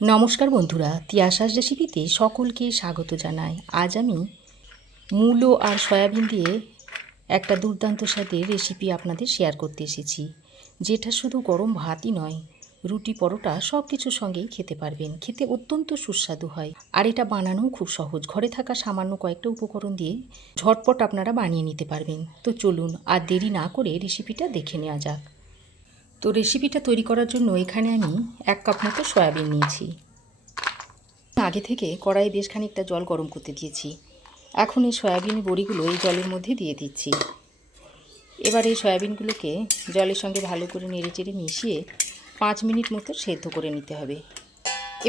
নমস্কার বন্ধুরা, তিয়াসার রেসিপিতে সকলকে স্বাগত জানাই। আজ আমি মূলো আর সয়াবিন দিয়ে একটা দুর্দান্ত স্বাদের রেসিপি আপনাদের শেয়ার করতে এসেছি, যেটা শুধু গরম ভাতই নয়, রুটি পরোটা সব কিছুর সঙ্গেই খেতে পারবেন। খেতে অত্যন্ত সুস্বাদু হয় আর এটা বানানোও খুব সহজ। ঘরে থাকা সামান্য কয়েকটা উপকরণ দিয়ে ঝটপট আপনারা বানিয়ে নিতে পারবেন। তো চলুন আর দেরি না করে রেসিপিটা দেখে নেওয়া যাক। তো রেসিপিটা তৈরি করার জন্য এখানে আমি 1 কাপ মতো সয়াবিন নিয়েছি। আগে থেকে কড়াইয়ে বেশ খানিকটা জল গরম করতে দিয়েছি। এখন এই সয়াবিনের বড়িগুলো এই জলের মধ্যে দিয়ে দিচ্ছি। এবার এই সয়াবিনগুলোকে জলের সঙ্গে ভালো করে নেড়েচেড়ে মিশিয়ে 5 মিনিট মতো সেদ্ধ করে নিতে হবে।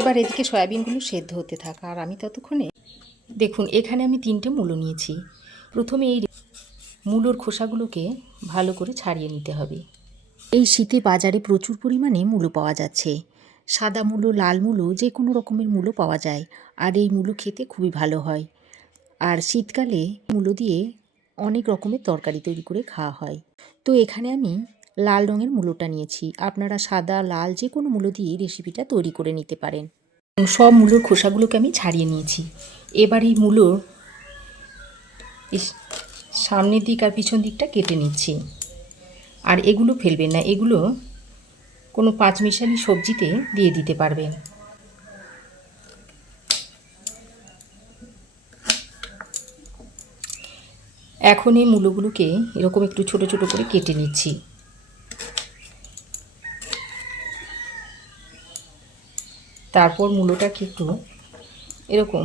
এবার এদিকে সয়াবিনগুলো সেদ্ধ হতে থাক আর আমি ততক্ষণে দেখুন এখানে আমি 3টে মূলো নিয়েছি। প্রথমে এই মূলোর খোসাগুলোকে ভালো করে ছাড়িয়ে নিতে হবে। এই শীতে বাজারে প্রচুর পরিমাণে মূলো পাওয়া যাচ্ছে। সাদা মূলো, লাল মূলো, যে কোনো রকমের মূলো পাওয়া যায় আর এই মূলো খেতে খুবই ভালো হয়। আর শীতকালে মূলো দিয়ে অনেক রকমের তরকারি তৈরি করে খাওয়া হয়। তো এখানে আমি লাল রঙের মূলোটা নিয়েছি। আপনারা সাদা, লাল যে কোনো মূলো দিয়ে রেসিপিটা তৈরি করে নিতে পারেন। সব মূলোর খোসাগুলোকে আমি ছাড়িয়ে নিয়েছি। এবার এই মূলোর সামনের দিক আর পিছন দিকটা কেটে নিচ্ছি। আর এগুলো ফেলবেন না, এগুলো কোনো পাঁচমিশালি সবজিতে দিয়ে দিতে পারবেন। এখন এই মূলোগুলোকে এরকম একটু ছোট ছোট করে কেটে নিচ্ছি। তারপর মূলোটাকে একটু এরকম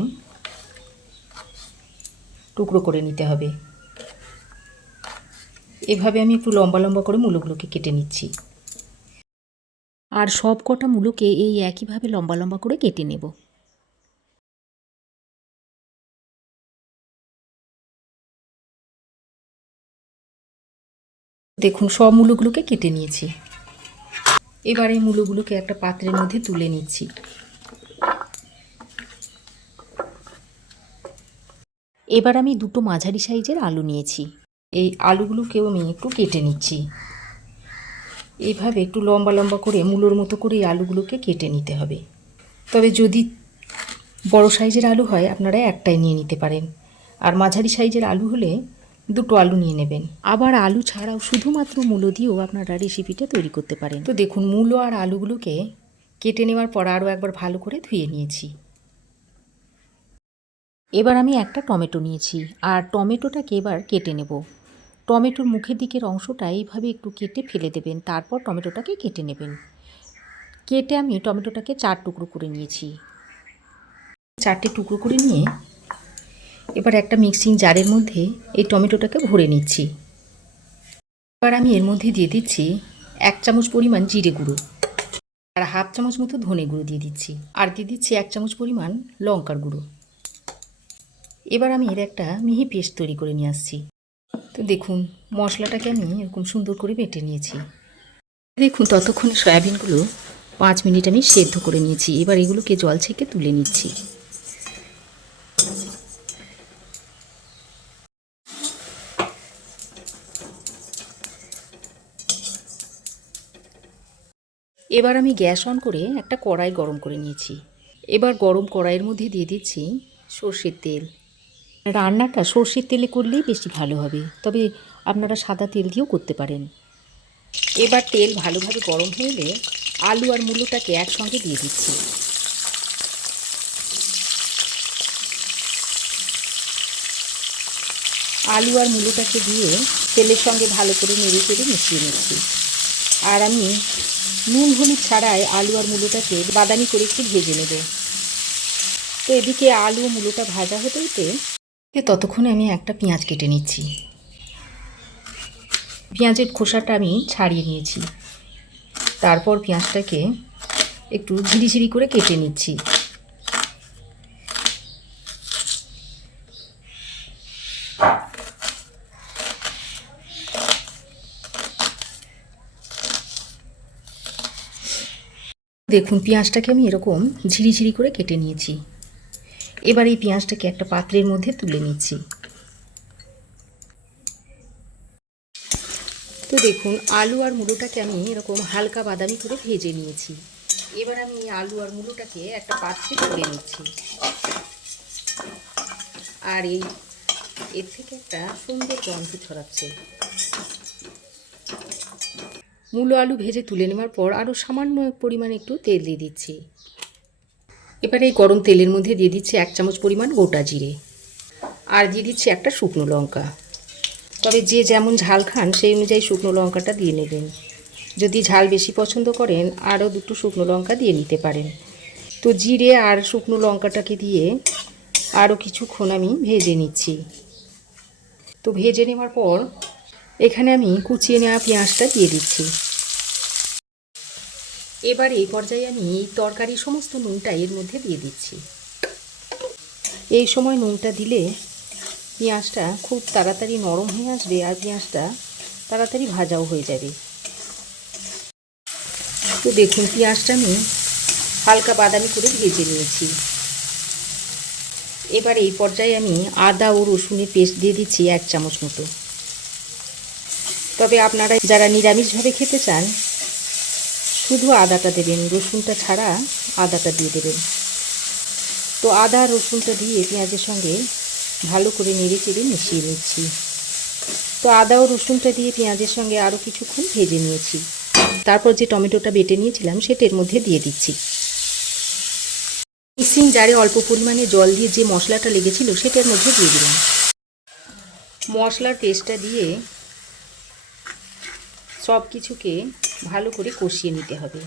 টুকরো করে নিতে হবে। এভাবে আমি একটু লম্বা লম্বা করে মূলোগুলোকে কেটে নিচ্ছি। আর সব কটা মূলোকে এই একইভাবে লম্বা লম্বা করে কেটে নেব। দেখুন সব মূলোগুলোকে কেটে নিয়েছি। এবার এই মূলোগুলোকে একটা পাত্রের মধ্যে তুলে নিচ্ছি। এবার আমি 2টো মাঝারি সাইজের আলু নিয়েছি। এই আলুগুলোকেও আমি একটু কেটে নিচ্ছি। এইভাবে একটু লম্বা লম্বা করে মূলোর মতো করে এই আলুগুলোকে কেটে নিতে হবে। তবে যদি বড় সাইজের আলু হয় আপনারা একটাই নিয়ে নিতে পারেন, আর মাঝারি সাইজের আলু হলে 2টো আলু নিয়ে নেবেন। আবার আলু ছাড়াও শুধুমাত্র মূলো দিয়েও আপনারা রেসিপিটা তৈরি করতে পারেন। তো দেখুন মূলো আর আলুগুলোকে কেটে নেওয়ার পর আরও একবার ভালো করে ধুয়ে নিয়েছি। এবার আমি একটা টমেটো নিয়েছি আর টমেটোটাকে এবার কেটে নেব। টমেটোর মুখের দিকের অংশটা এইভাবে একটু কেটে ফেলে দেবেন, তারপর টমেটোটাকে কেটে নেবেন। কেটে আমি টমেটোটাকে 4 টুকরো করে নিয়েছি। 4টে টুকরো করে নিয়ে এবার একটা মিক্সিং জারের মধ্যে এই টমেটোটাকে ভরে নিচ্ছি। এবার আমি এর মধ্যে দিয়ে দিচ্ছি 1 চামচ পরিমাণ জিরে গুঁড়ো আর হাফ চামচ মতো ধনে গুঁড়ো দিয়ে দিচ্ছি, আর দিয়ে দিচ্ছি 1 চামচ পরিমাণ লঙ্কার গুঁড়ো। এবার আমি এর একটা মিহি পেস্ট তৈরি করে নিয়ে আসছি। তো দেখুন মশলাটাকে আমি এরকম সুন্দর করে বেটে নিয়েছি। দেখুন ততক্ষণে সয়াবিনগুলো 5 মিনিট আমি সেদ্ধ করে নিয়েছি। এবার এগুলোকে জল ছেঁকে তুলে নিচ্ছি। এবার আমি গ্যাস অন করে একটা কড়াই গরম করে নিয়েছি। এবার গরম কড়াইয়ের মধ্যে দিয়ে দিচ্ছি সর্ষের তেল। রান্নাটা সর্ষের তেলে করলেই বেশি ভালো হবে, তবে আপনারা সাদা তেল দিয়েও করতে পারেন। এবার তেল ভালোভাবে গরম হয়ে এলে আলু আর মূলোটাকে একসঙ্গে দিয়ে দিচ্ছি। আলু আর মূলোটাকে দিয়ে তেলের সঙ্গে ভালো করে নেড়ে চেড়ে মিশিয়ে নিচ্ছি। আর আমি নুন হলুদ ছাড়াই আলু আর মূলোটাকে বাদামি করে একটু ভেজে নেব। তো এদিকে আলু ও মূলোটা ভাজা হতে হতে ততক্ষণে আমি একটা পেঁয়াজ কেটে নিচ্ছি। পেঁয়াজের খোসাটা আমি ছাড়িয়ে নিয়েছি। তারপর পেঁয়াজটাকে একটু ঝিরিঝিরি করে কেটে নিচ্ছি। দেখুন পেঁয়াজটাকে আমি এরকম ঝিরিঝিরি করে কেটে নিয়েছি। এবার এই পেঁয়াজটাকে একটা পাত্রের মধ্যে তুলে নিচ্ছি। তো দেখুন আলু আর মূলোটাকে আমি এরকম হালকা বাদামি করে ভেজে নিয়েছি। এবার আমি আলু আর মুলোটাকে একটা পাত্রে তুলে নিচ্ছি। আর এর থেকে একটা সুন্দর গন্ধ ছড়াচ্ছে। মূলো আলু ভেজে তুলে নেওয়ার পর আরও সামান্য পরিমাণে একটু তেল দিয়ে দিচ্ছি। এবার এই গরম তেলের মধ্যে দিয়ে দিচ্ছি 1 চামচ পরিমাণ গোটা জিরে, আর দিয়ে দিচ্ছি একটা শুকনো লঙ্কা। তবে যে যেমন ঝাল খান সেই অনুযায়ী শুকনো লঙ্কাটা দিয়ে নেবেন। যদি ঝাল বেশি পছন্দ করেন আরও 2টো শুকনো লঙ্কা দিয়ে নিতে পারেন। তো জিরে আর শুকনো লঙ্কাটাকে দিয়ে আরও কিছুক্ষণ আমি ভেজে নিচ্ছি। তো ভেজে নেওয়ার পর এখানে আমি কুচিয়ে নেওয়া পেঁয়াজটা দিয়ে দিচ্ছি। এবার এই পর্যায়ে আমি তরকারির সমস্ত নুনটা এর মধ্যে দিয়ে দিচ্ছি। এই সময় নুনটা দিলে পেঁয়াজটা খুব তাড়াতাড়ি নরম হয়ে আসবে আর পেঁয়াজটা তাড়াতাড়ি ভাজাও হয়ে যাবে। তো দেখুন পেঁয়াজটা আমি হালকা বাদামি করে ভেজে নিয়েছি। এবার এই পর্যায়ে আমি আদা ও রসুনের পেস্ট দিয়ে দিচ্ছি 1 চামচ মতো। তবে আপনারা যারা নিরামিষভাবে খেতে চান শুধু আদাটা দেবেন, রসুনটা ছাড়া আদাটা দিয়ে দেবেন। তো আদা রসুনটা দিয়ে পেঁয়াজের সঙ্গে ভালো করে নেড়ে চেড়ে মিশিয়ে নিচ্ছি। তো আদা ও রসুনটা দিয়ে পেঁয়াজের সঙ্গে আরও কিছুক্ষণ ভেজে নিয়েছি। তারপর যে টমেটোটা বেটে নিয়েছিলাম সেটা এর মধ্যে দিয়ে দিচ্ছি। মিক্সিং জারে অল্প পরিমাণে জল দিয়ে যে মশলাটা লেগেছিল সেটার মধ্যে দিয়ে দিলাম। মশলার পেস্টটা দিয়ে সব কিছুকে ভালো করে কষিয়ে নিতে হবে।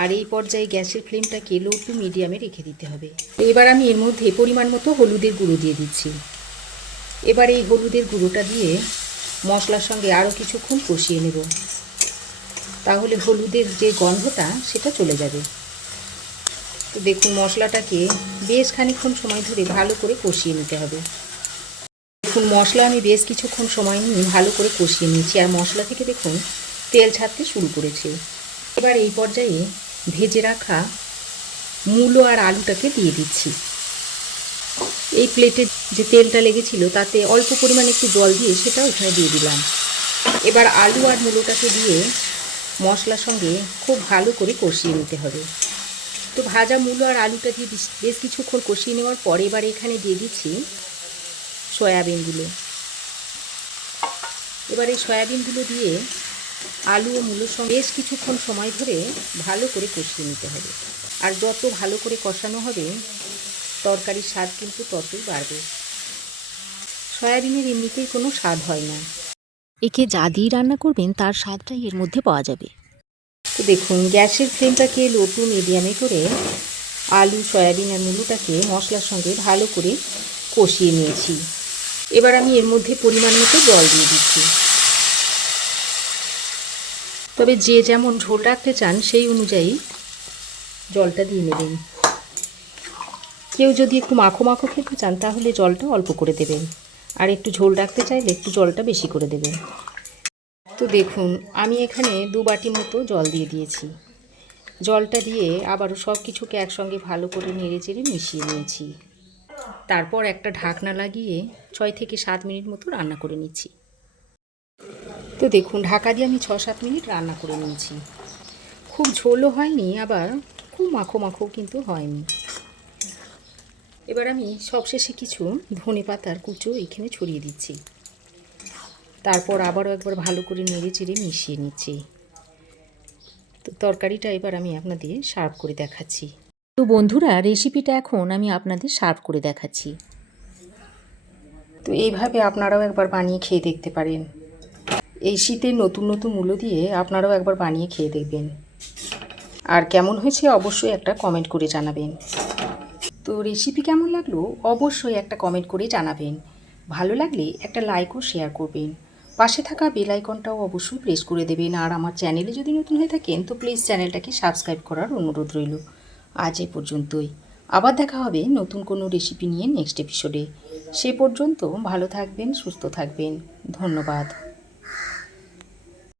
আর এই পর্যায়ে গ্যাসের ফ্লেমটাকে লো টু মিডিয়ামে রেখে দিতে হবে। এবার আমি এর মধ্যে পরিমাণ মতো হলুদের গুঁড়ো দিয়ে দিচ্ছি। এবার এই হলুদের গুঁড়োটা দিয়ে মশলার সঙ্গে আরও কিছুক্ষণ কষিয়ে নেব, তাহলে হলুদের যে গন্ধটা সেটা চলে যাবে। তো দেখুন মশলাটাকে বেশ খানিকক্ষণ সময় ধরে ভালো করে কষিয়ে নিতে হবে। দেখুন মশলা আমি বেশ কিছুক্ষণ সময় নিয়ে ভালো করে কষিয়ে নিয়েছি আর মশলা থেকে দেখুন তেল ছাড়তে শুরু করেছে। এবার এই পর্যায়ে ভেজে রাখা মূলো আর আলুটাকে দিয়ে দিচ্ছি। এই প্লেটে যে তেলটা লেগেছিল তাতে অল্প পরিমাণে একটু জল দিয়ে সেটাও এখানে দিয়ে দিলাম। এবার আলু আর মূলোটাকে দিয়ে মশলার সঙ্গে খুব ভালো করে কষিয়ে নিতে হবে। তো ভাজা মূলো আর আলুটা দিয়ে বেশ কিছুক্ষণ কষিয়ে নেওয়ার পর এবার এখানে দিয়ে দিচ্ছি সয়াবিনগুলো। এবার এই সয়াবিনগুলো দিয়ে আলু ও মূলোর সঙ্গে বেশ কিছুক্ষণ সময় ধরে ভালো করে কষিয়ে নিতে হবে। আর যত ভালো করে কষানো হবে তরকারির স্বাদ কিন্তু ততই বাড়বে। সয়াবিনের এমনিতেই কোনো স্বাদ হয় না, একে যা দিয়ে রান্না করবেন তার স্বাদটাই এর মধ্যে পাওয়া যাবে। তো দেখুন গ্যাসের ফ্লেমটাকে লো টু মিডিয়ামে করে আলু সয়াবিন আর মূলোটাকে মশলার সঙ্গে ভালো করে কষিয়ে নিয়েছি। এবার আমি এর মধ্যে পরিমাণ মতো জল দিয়ে দিচ্ছি। তবে যে যেমন ঝোল রাখতে চান সেই অনুযায়ী জলটা দিয়ে নেবেন। কেউ যদি একটু মাখো মাখো খেতে চান তাহলে জলটা অল্প করে দেবেন, আর একটু ঝোল রাখতে চাইলে একটু জলটা বেশি করে দেবেন। তো দেখুন আমি এখানে 2 বাটি মতো জল দিয়ে দিয়েছি। জলটা দিয়ে আবারও সব কিছুকে একসঙ্গে ভালো করে নেড়ে চেড়ে মিশিয়ে নিয়েছি। তারপর একটা ঢাকনা লাগিয়ে 6 থেকে 7 মিনিট মতো রান্না করে নিচ্ছি। তো দেখুন ঢাকা দিয়ে আমি 6-7 মিনিট রান্না করে নিয়েছি। খুব ঝোলও হয়নি আবার খুব মাখো মাখো কিন্তু হয়নি। এবার আমি সবশেষে কিছু ধনেপাতার কুচো এখানে ছড়িয়ে দিচ্ছি। তারপর আবারও একবার ভালো করে নেড়ে চেড়ে মিশিয়ে নিচ্ছি। তো তরকারিটা এবার আমি আপনাদের সার্ভ করে দেখাচ্ছি। তো বন্ধুরা রেসিপিটা এখন আমি আপনাদের সার্ভ করে দেখাচ্ছি। তো এইভাবে আপনারাও একবার বানিয়ে খেয়ে দেখতে পারেন। এই শীতের নতুন নতুন মূলো দিয়ে আপনারাও একবার বানিয়ে খেয়ে দেখবেন, আর কেমন হয়েছে অবশ্যই একটা কমেন্ট করে জানাবেন। তো রেসিপি কেমন লাগলো অবশ্যই একটা কমেন্ট করে জানাবেন। ভালো লাগলে একটা লাইক ও শেয়ার করবেন। পাশে থাকা বেল আইকনটাও অবশ্যই প্রেস করে দেবেন। আর আমার চ্যানেলে যদি নতুন হয়ে থাকেন তো প্লিজ চ্যানেলটাকে সাবস্ক্রাইব করার অনুরোধ রইল। আজ এ পর্যন্তই। আবার দেখা হবে নতুন কোনো রেসিপি নিয়ে নেক্সট এপিসোডে। সে পর্যন্ত ভালো থাকবেন, সুস্থ থাকবেন। ধন্যবাদ।